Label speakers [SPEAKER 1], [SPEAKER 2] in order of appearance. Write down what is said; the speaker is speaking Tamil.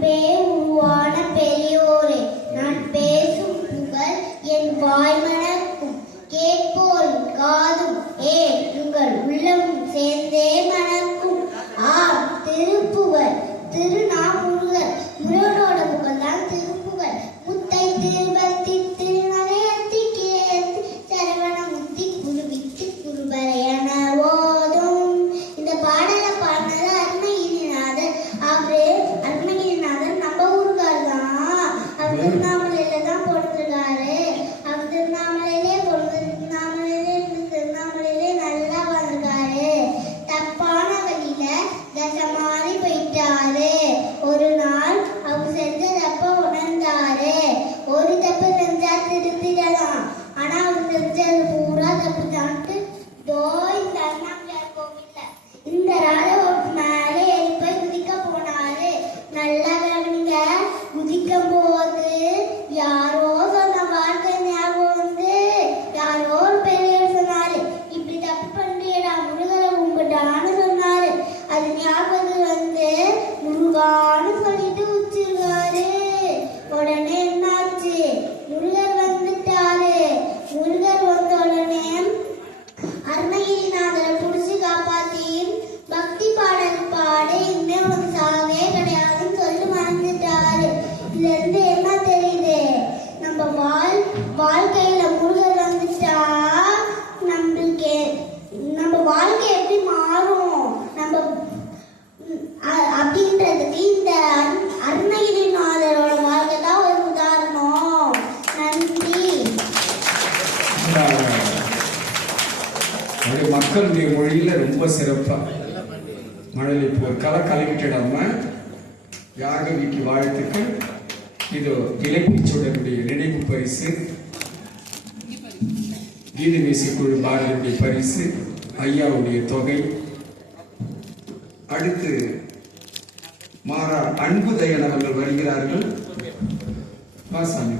[SPEAKER 1] அன்பே உருவான திருவண்ணாமலையில தான் பிறந்திருக்காரு அவர் திருவண்ணாமலையிலே பிறந்து திருவண்ணாமலையிலே இருந்து திருவண்ணாமலையிலே நல்லா வந்திருக்காரு. தப்பான வழியில தசை மாறி போயிட்டாரு. ஒரு நாள் அவர் செஞ்ச தப்ப உணர்ந்தாரு. ஒரு தப்பு செஞ்சா திருத்திடலாம். ஆனா அவர் செஞ்சது பூரா தப்பு தான்ட்டு தோ இந்த கோவில்ல. இந்த மேலே போய் குதிக்க போனாரு. நல்லா கவனிங்க. குதிக்கும் போது
[SPEAKER 2] அது மக்களுடைய மொழியில ரொம்ப சிறப்பா. மழலை இப்போ கலை கலக்கிட்டிடாம யாக வீட்டு வாழ்த்துக்கள். இது இலக்கிச்சுடனுடைய நினைவு பரிசு. கீத குழு பாரதியுடைய பரிசு ஐயாவுடைய தொகை. அடுத்து மாறா அன்பு தயன் அவர்கள் வருகிறார்கள். வாசாமி